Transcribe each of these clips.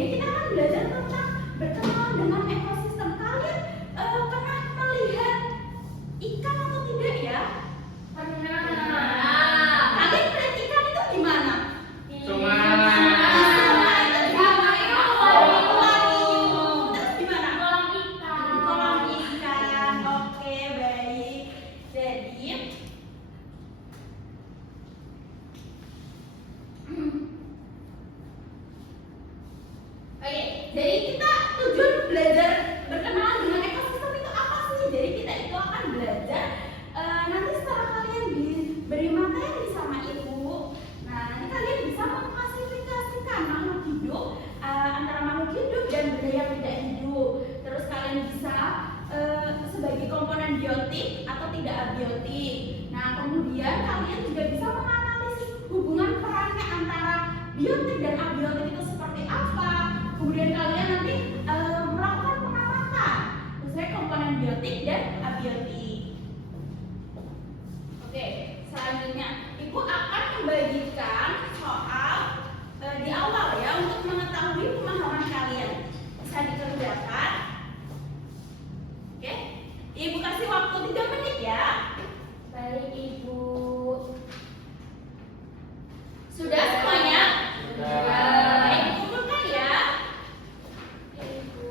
Jadi kita akan belajar tentang berkenalan dengan ekosistem. Kalian pernah melihat ikan atau tidak ya? Pernah. Kalian melihat ikan itu di mana? Jadi kita tujuan belajar berkenalan dengan ekosistem itu apa sih? Jadi kita itu akan belajar nanti setelah kalian diberi materi sama ibu, nah nanti kalian bisa mengklasifikasikan makhluk hidup antara makhluk hidup dan benda yang tidak hidup. Terus kalian bisa sebagai komponen biotik atau tidak abiotik. Nah kemudian kalian juga bisa menganalisis hubungan perannya antara biotik dan abiotik itu seperti apa. Kemudian kalian nanti melakukan pengamatan sesuai komponen biotik dan abiotik. Oke, selanjutnya ibu akan membagikan soal di awal ya untuk mengetahui pemahaman kalian. Bisa dikerjakan. Oke, ibu kasih waktu 3 menit ya. Baik ibu. Sudah semuanya? Sudah. Baik, kumpulkan ya. Ibu.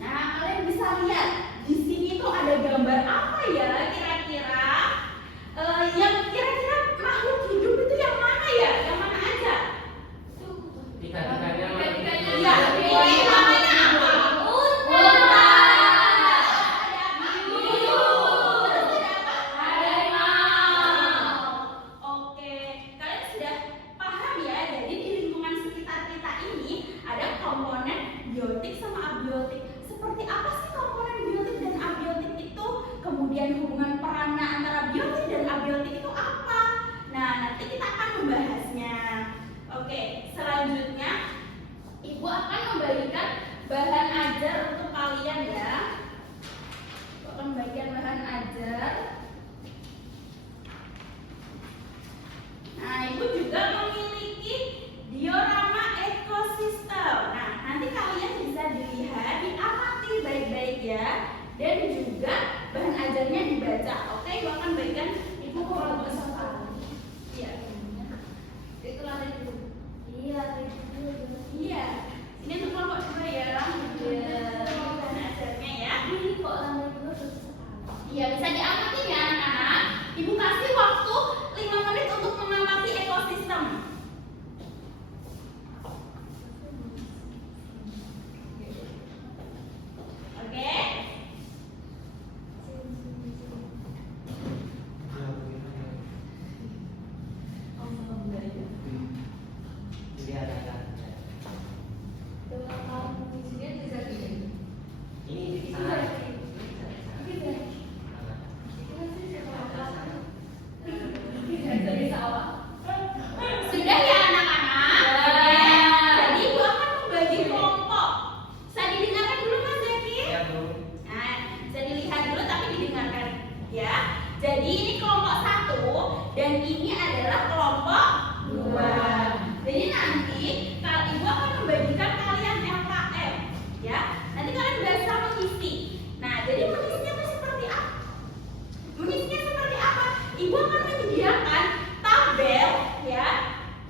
Nah, kalian bisa lihat di sini tuh ada gambar apa ya kira-kira? Yang kira-kira makhluk hidup itu yang mana ya? Yang mana aja? Tiga-tiganya Iya, ini namanya apa? Unta. Ada apa? Hiu. Terus ada apa? Harimau. Oke, kalian sudah paham ya? Jadi di lingkungan sekitar kita ini ada komponen biotik sama abiotik. Seperti apa sih komponen biotik dan abiotik itu? Kemudian hubungan perannya antara biotik dan abiotik itu apa? Nah, nanti kita akan membahasnya. Oke, selanjutnya ibu akan membagikan bahan ajar untuk kalian ya. Ibu akan membagikan bahan ajar. Nah, ibu juga memiliki diorama ekosistem. Nah, nanti kalian bisa dilihat, diamati baik-baik ya, dan juga bahan ajarnya dibaca. Oke, ibu akan bagikan ibu kelompok sekali. Iya. Itu lantai dulu. Iya, ibu. Iya. Ini untuk kelompok 2 ya. Iya. Bahan ajarnya ya. Ini kok lantai dulu susah sekali. Iya, bisa diamati ya anak-anak. Ibu kasih waktu 5 menit untuk mengamati ekosistem. Oke? Sudah ya anak-anak? Jadi ibu akan membagi kelompok. Bisa didengarkan dulu Mas Zaki? Nah, bisa dilihat dulu tapi didengarkan ya. Jadi ini kelompok 1 dan ini adalah kelompok 2. Jadi nanti kalau ibu akan membagikan kalian LKM ya. Nanti kalian bisa mengisi. Nah, jadi mengisinya itu seperti apa? Mengisinya seperti apa? Ibu akan menyediakan tabel ya.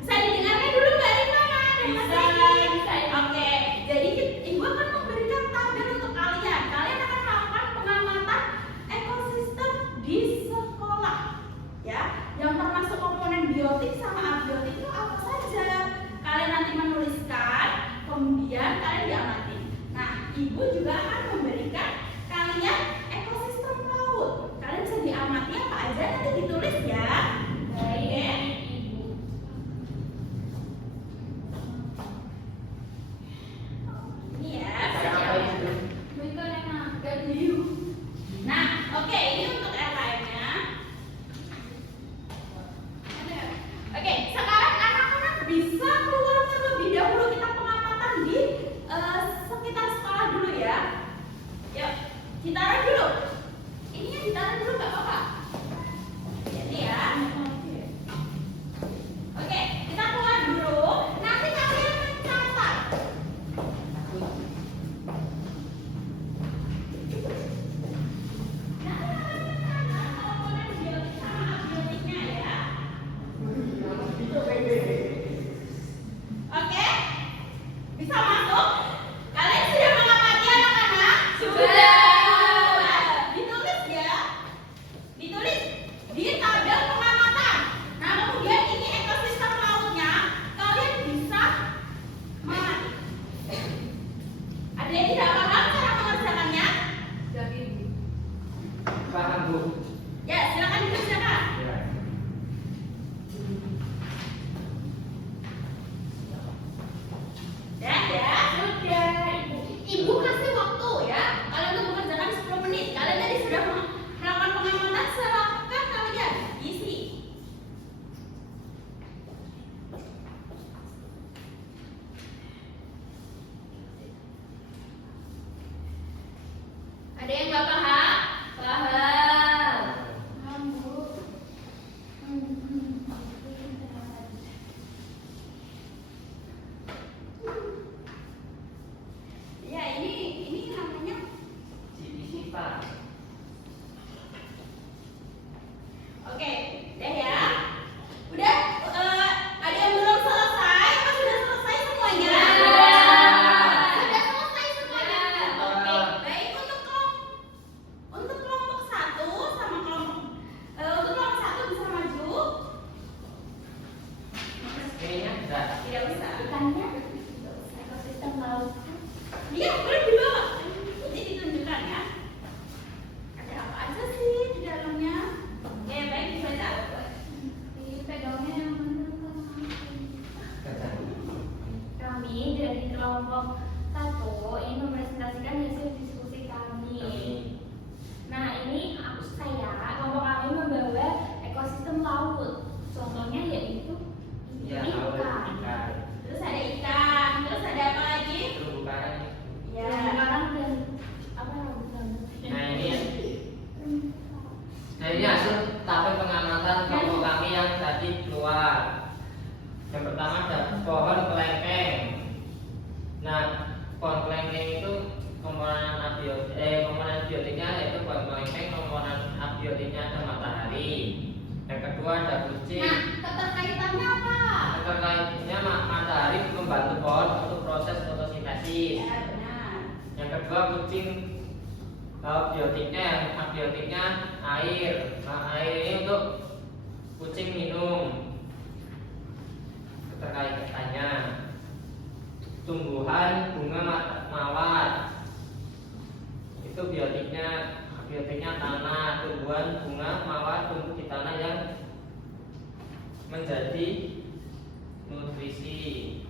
Bisa didengarkan dulu Mbak Rifana dan Mas Zaki? Bisa. Oke, jadi ibu akan memberikan tabel untuk kalian. Kalian akan melakukan pengamatan ekosistem di sekolah, ya. Yang termasuk komponen biotik sama abiotik itu apa saja? Kalian nanti menuliskan, kemudian kalian diamati. Nah, ibu juga akan memberikan kalian ekosistem laut. Kalian bisa diamati apa aja nanti ditulis ya. Baik, ibu. Ini ya. Siapa itu? Bukan enak. Nah, oke, ini untuk LKM-nya. Oke, sekarang anak-anak bisa keluar terlebih dahulu kita pengamatan di sekitar sekolah dulu ya. Yuk, ditaruh dulu. Ini yang ditaruh dulu nggak apa-apa. Tidak usah. Ikannya ekosistem laut. Iya, boleh dibawa. Ini ditunjukkan ya. Ada apa aja sih di dalamnya? Oke, baik dibaca. Pegangnya yang mana? Kami dari kelompok 1 ingin mempresentasikan hasil diskusi kami. Nah, ini saya kelompok kami membawa ekosistem laut. Contohnya yaitu ikan. Terus ada ikan. Terus ada apa lagi? Terumbu karang. Ya. Sekarang dan apa Nah ini hasil tahap pengamatan kelompok kami yang tadi keluar. Yang pertama ada pohon kelengkeng. Nah, pohon kelengkeng itu komponen abiotiknya yaitu pohon kelengkeng, komponen abiotiknya ada matahari. Yang kedua ada kucing. Nah, keterkaitannya apa? Terkaitnya matahari membantu pohon untuk proses fotosintesis. Ya, benar. Yang kedua kucing, abiotiknya air. Nah, air ini untuk kucing minum. Keterkaitannya tumbuhan bunga mawar itu biotiknya tanah. Tumbuhan bunga mawar tumbuh di tanah yang menjadi nutrisi.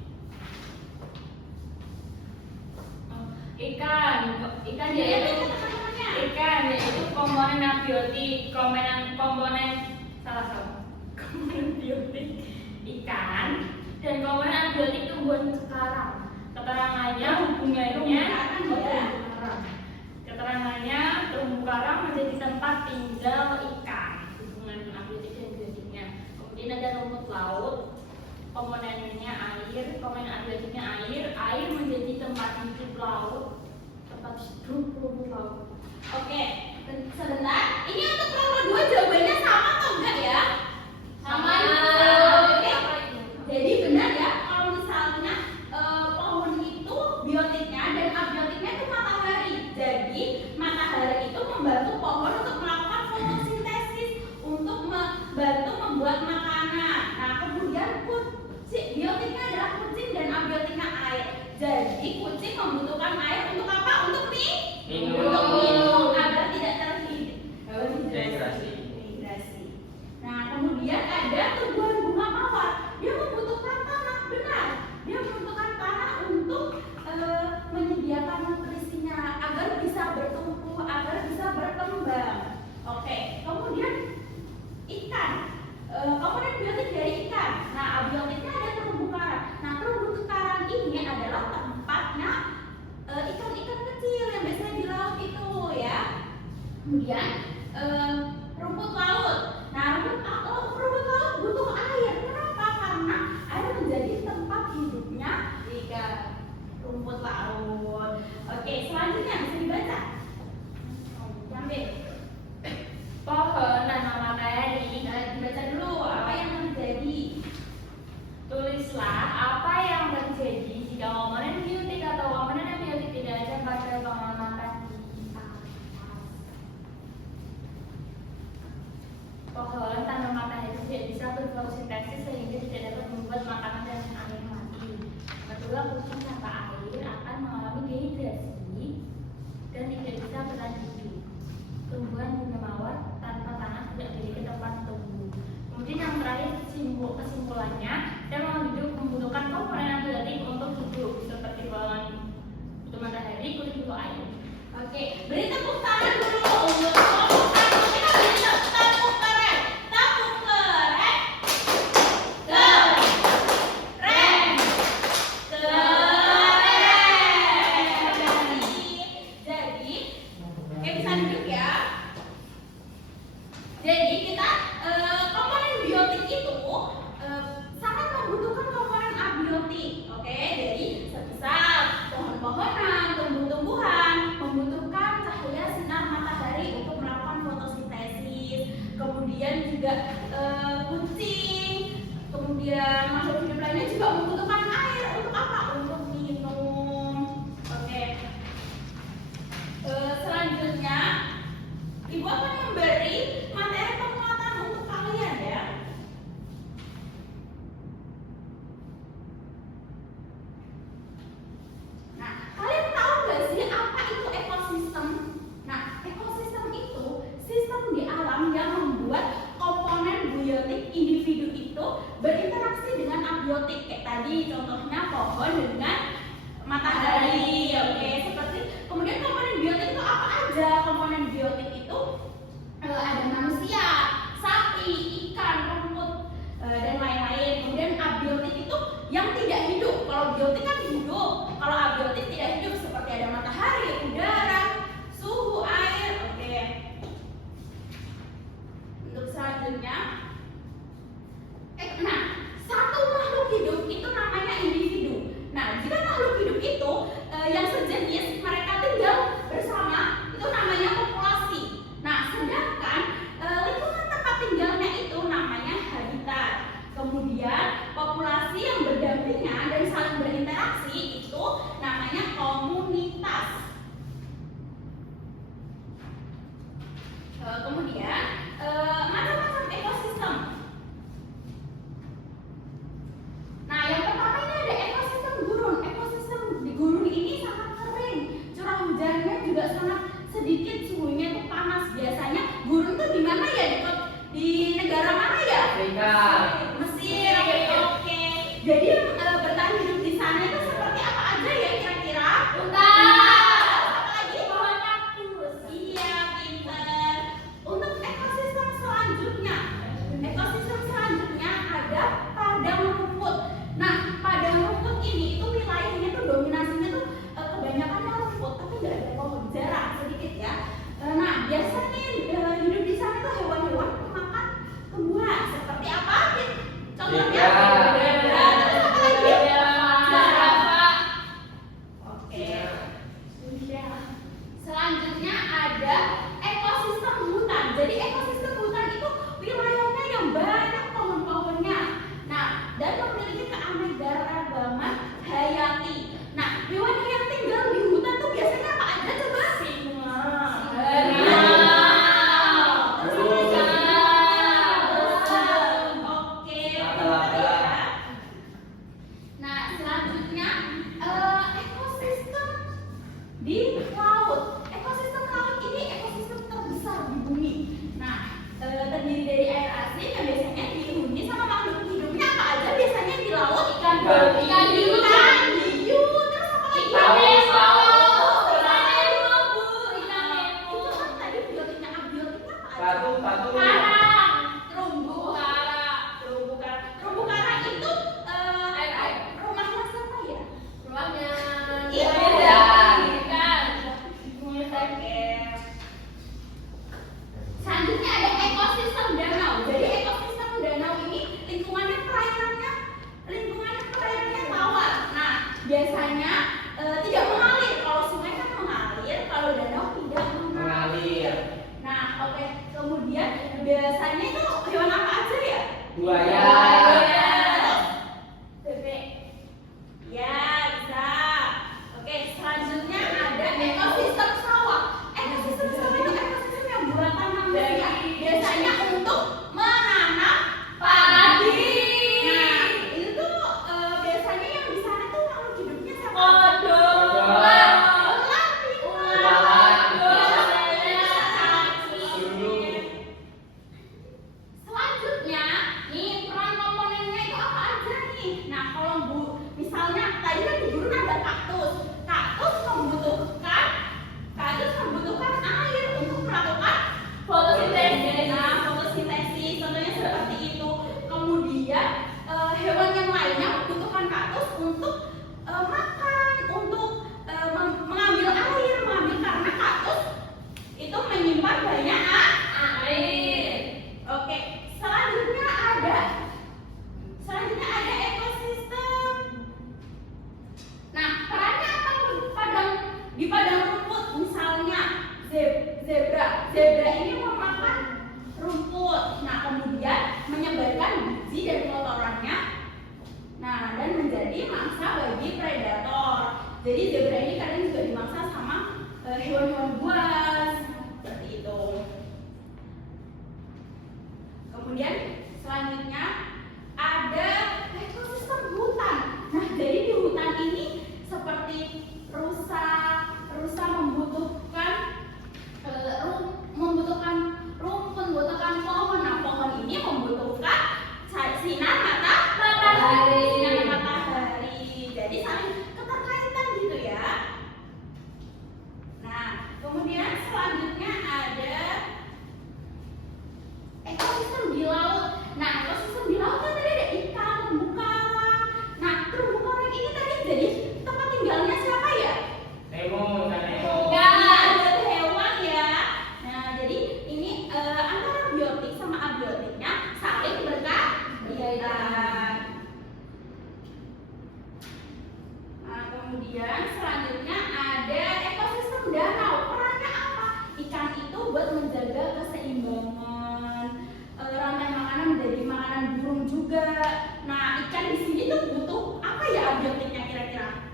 Ikan Ya, yaitu itu teman-temannya. ikan yaitu komponen abiotik, komponen biotik ikan dan komponen abiotik tumbuhan karang. Keterangannya hubungannya Terumbu karang, ya. Keterangannya terumbu karang menjadi tempat tinggal ikan. Hubungan abiotik dan biotiknya. Kemudian ada rumput laut, komponennya air, komponen abiotiknya air menjadi tempat hidup laut, tempat hidup rumput laut. Oke, sebentar. Ini untuk nomor 2 jawabannya sama atau enggak ya? Sama. Oke. Jadi benar ya, kalau misalnya pohon itu biotiknya dan abiotiknya itu matahari. Jadi matahari itu membantu pohon untuk melakukan fotosintesis, untuk membantu membuat makanan. Nah, kemudian kucing, biotiknya adalah kucing dan abiotiknya air. Jadi kucing membutuhkan air untuk apa? Untuk Minum. Untuk minum agar tidak Dehidrasi. dehidrasi. Nah, kemudian ada tumbuhan bunga mawar. Dia membutuhkan tanah, benar. Dia membutuhkan tanah untuk menyediakan nutrisinya agar bisa bertumbuh, agar bisa berkembang. Oke, kemudian ikan. Komponen biotik dari ikan. Nah, abiotiknya ada terumbu karang. Nah, terumbu karang ini adalah tempatnya ikan-ikan kecil yang biasanya di laut itu ya. Kemudian rumput laut. Nah, rumput laut butuh air. Kenapa? Karena air menjadi tempat hidupnya ikan rumput laut. Oke, selanjutnya bisa dibaca. Ambil. Pohon tanam matahari. Dibaca dulu apa yang terjadi. Tulislah apa yang terjadi jika komponen biotik atau komponen abiotik tidak ada pada pengamatan di atas. Pohon tanam matahari tidak bisa berfotosintesis sehingga tidak dapat membuat makanan dan air mati. Kedua, kucing tanpa air akan mengalami dehidrasi dan tidak bisa bertahan hidup. Tumbuhan bunga mawar tanpa tanah tidak memiliki tempat tumbuh. Kemudian yang terakhir kesimpulannya, semua hidup membutuhkan komponen abiotik untuk hidup seperti pohon butuh matahari, kucing butuh air. Oke, beri tepuk tangan dulu untuk kelompok satu. Kita beri tepuk keren. Tepuk keren. Keren. tadi contohnya pohon dengan matahari. Oke, seperti kemudian komponen biotik itu apa aja? Komponen biotik itu ada manusia, sapi, ikan, rumput, dan lain-lain. Kemudian abiotik itu yang tidak hidup. Kalau biotik kan hidup, kalau abiotik tidak hidup seperti ada matahari, udara, suhu, air. Oke. Untuk selanjutnya, nah, satu makhluk hidup itu namanya individu. Nah, jika makhluk hidup itu yang sejenis mereka tinggal bersama itu namanya populasi. Nah, sedangkan lingkungan tempat tinggalnya itu namanya habitat. Kemudian populasi yang berdampingan dan saling berinteraksi itu namanya komunitas. Kemudian macam-macam ekosistem. Nah, yang pertama ini ada ekosistem gurun. Ekosistem di gurun ini sangat kering, curah hujannya juga sangat sedikit, suhunya itu panas. Biasanya gurun itu di mana ya? Di negara mana ya? Afrika. Mesir. Oke. Jadi yang bertahan hidup di sana itu seperti apa aja ya kira-kira? Apa lagi? Pohon kaktus. Iya, pinter. Untuk ekosistem selanjutnya ada padang rumput. Nah, padang rumput ini itu wilayahnya tuh dominasinya tuh kebanyakannya rumput, tapi nggak ada pohon, jarang, sedikit ya. Nah, biasanya hidup di sana tuh hewan-hewan pemakan tumbuhan seperti apa? Contohnya zebra. Terus apa lagi? Zarafa. Oke. Selanjutnya ada ekosistem hutan. Jadi ekosistem hutan itu wilayahnya yang banyak pohon-pohonnya. Nah, dan memiliki keanekaragaman hayati. Nah, hewan yang tinggal di hutan tuh biasanya apa aja coba? Singa. Terus oke, ya. Nah, selanjutnya ekosistem di laut. Ekosistem laut ini ekosistem terbesar di bumi. Nah, terdiri dari air asin yang biasanya dihuni sama makhluk hidupnya apa aja biasanya di laut? Ikan hiu, terus apa lagi? Ikan nemo. Itu kan tadi biotiknya, abiotiknya apa aja? Batu. Terumbu karang itu rumahnya siapa ya? Oke. Selanjutnya ada ekosistem danau. Jadi ekosistem danau ini lingkungannya perairannya tawar. Nah, biasanya tidak mengalir. Kalau sungai kan mengalir, kalau danau tidak mengalir. Nah, oke. Kemudian biasanya itu hewan apa aja ya? Buaya. Bebek. Ya, bisa. Oke, selanjutnya ada ekosistem sawah. Ekosistem sawah itu ekosistem yang buatan manusia. Biasanya untuk menanam padi. Nah, itu tuh biasanya yang di sana tuh makhluk hidupnya siapa? Ular. Selanjutnya, nih peran komponennya itu apa aja nih? Nah, kalau misalnya tadi kan di gurun ada kaktus. Kaktus membutuhkan air untuk melakukan fotosintesis. Nah, fotosintesis contohnya seperti itu. Kemudian hewan yang lainnya membutuhkan kaktus untuk makan, untuk mengambil air, karena kaktus itu menyimpan banyak air. Oke, selanjutnya ada ekosistem. Nah, perannya apa di padang rumput? Misalnya zebra ini memakan rumput. Nah, kemudian menyebarkan biji dan kotorannya. Nah, dan menjadi mangsa bagi predator. Jadi zebra ini kadang juga dimangsa sama hewan-hewan buas seperti itu. Kemudian selanjutnya ada ekosistem hutan. Nah, jadi di hutan ini seperti rusa membutuhkan rumput, membutuhkan pohon. Nah, pohon ini membutuhkan sinar matahari. kemudian selanjutnya ada ekosistem danau. Perannya apa? Ikan itu buat menjaga keseimbangan rantai makanan dari makanan burung juga. Nah, ikan di sini tuh butuh apa ya abiotiknya kira-kira?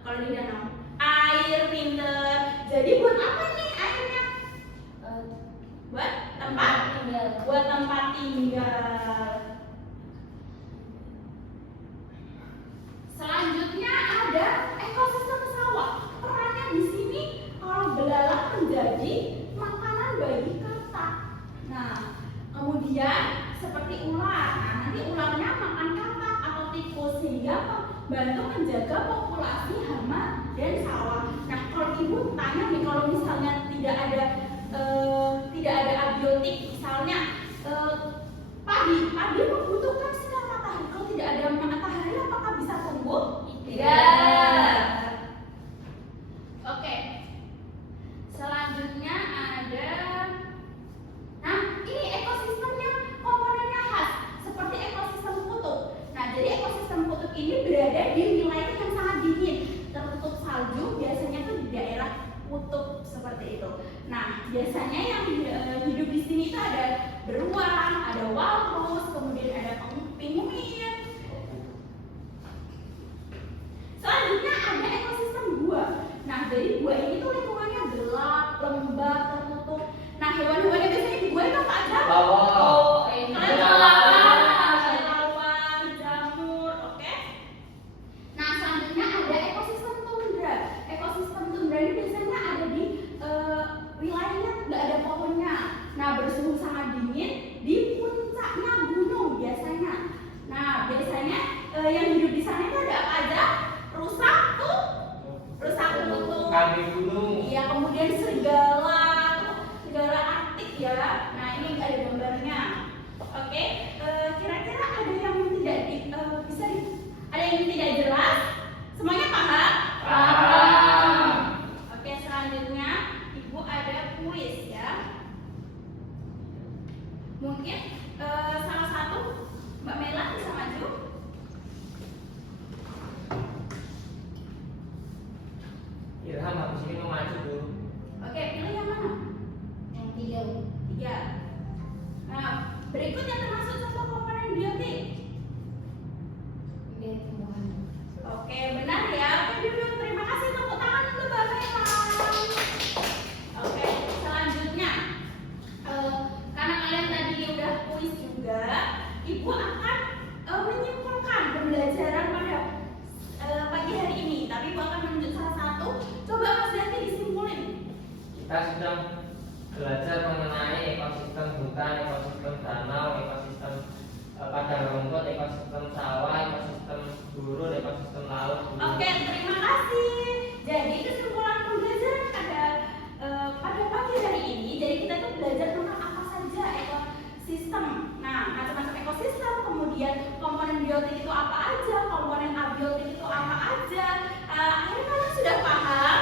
Kalau di danau, air, pinter. Jadi buat apa nih airnya? Buat tempat tinggal. Buat tempat tinggal. Selanjutnya ada ekosistem sawah. Perannya di sini kalau belalang menjadi makanan bagi katak. Nah, kemudian seperti ular. Nah, nanti ularnya makan katak atau tikus sehingga membantu menjaga populasi hama dan sawah. Nah, kalau ibu tanya nih, kalau misalnya tidak ada abiotik, misalnya padi membutuhkan sinar matahari. Kalau tidak ada matahari, apakah bisa tumbuh? Tidak. Oke. Selanjutnya ada, nah ini ekosistemnya komponennya khas seperti ekosistem kutub. Nah, jadi ekosistem kutub ini berada di wilayah yang sangat dingin, tertutup salju, biasanya tuh di daerah kutub seperti itu. Nah, biasanya yang hidup di sini itu ada beruang, ada walrus, kemudian ada penguin. Selanjutnya ada ekosistem gua. Nah, jadi gua ini tuh lingkungannya gelap, lembab, tertutup. Nah, hewan-hewan yang biasanya di gua itu apa aja? Kelelawar, jamur, oke. Nah, selanjutnya ada ekosistem tundra. Ekosistem tundra ini biasanya ada di wilayahnya nggak ada pohonnya. Nah, bersuhu sangat dingin di puncaknya gunung biasanya. Nah, biasanya yang hidup di sana itu ada apa aja? Rusak kutub. Kambing gunung. Iya, kemudian serigala Arktik ya. Nah, ini ada gambarnya. Oke, kira-kira ada yang tidak ada yang tidak jelas? Semuanya paham? Paham. Oke, selanjutnya Ibu ada kuis ya. Mungkin salah satu Mbak Mela bisa maju. Ilham habis ini mau maju Bu. Oke, pilih yang mana? Yang 3. Nah, berikutnya termasuk contoh komponen biotik. Oke, benar ya. Oke, dulu terima kasih, tepuk tangan untuk Mbak Mela. Oke, selanjutnya karena kalian tadi udah kuis juga, Ibu akan menyimpulkan pembelajaran pada pagi hari ini. Tapi Ibu akan menunjuk salah satu. Coba Mas Dati disimpulin. Kita sudah belajar mengenai ekosistem hutan, ekosistem danau, ekosistem padang rumput, ekosistem sawah, ekosistem gurun, ekosistem laut. Oke, terima kasih. Jadi kesimpulan pembelajaran pada pagi hari ini, jadi kita tuh belajar tentang apa saja ekosistem. Nah, macam-macam ekosistem, kemudian komponen biotik itu apa aja, komponen abiotik itu apa aja. Akhirnya kalian sudah paham?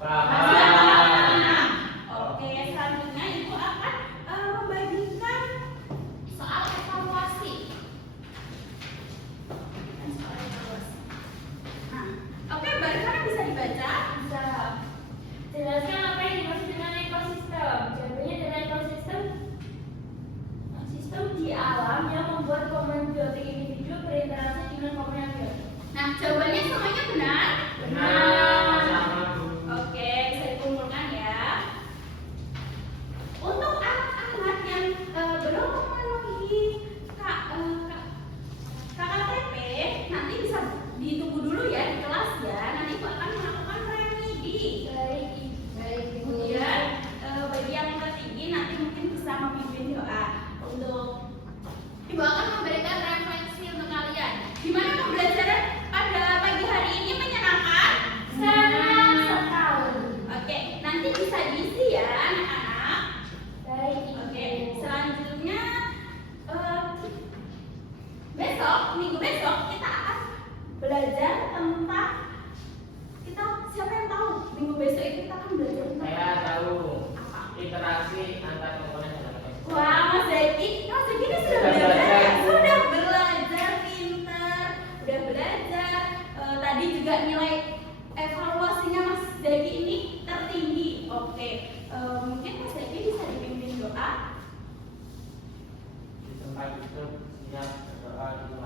Paham. Sudah paham? Oke, selanjutnya Ibu akan membagikan soal evaluasi. Nah, oke, Mbak Rifana bisa dibaca? Bisa. Jelaskan apa yang dimaksud dengan ekosistem. Jawabannya adalah ekosistem sistem di alam yang membuat komponen biotik individu berinteraksi dengan komponen biotik. Nah, jawabannya semuanya benar? Benar. Sama Bu. Oke, bisa dikumpulkan ya. Untuk anak-anak yang belum memenuhi KKTP, nanti bisa ditunggu dulu ya di kelas ya. Nanti Ibu akan melakukan remedi. Baik. Kemudian bagi yang tertinggi nanti mungkin bisa memimpin doa untuk Ibu akan memberikan refleksi untuk kalian. Gimana pembelajaran pada pagi hari ini, menyenangkan? Senang sekali. Oke, nanti bisa diisi ya anak-anak. Baik. Oke, selanjutnya besok, minggu besok kita akan belajar tentang tadi juga nilai evaluasinya Mas Zaki ini tertinggi. Oke, mungkin Mas Zaki bisa dipimpin doa. Di tempat itu siap berdoa.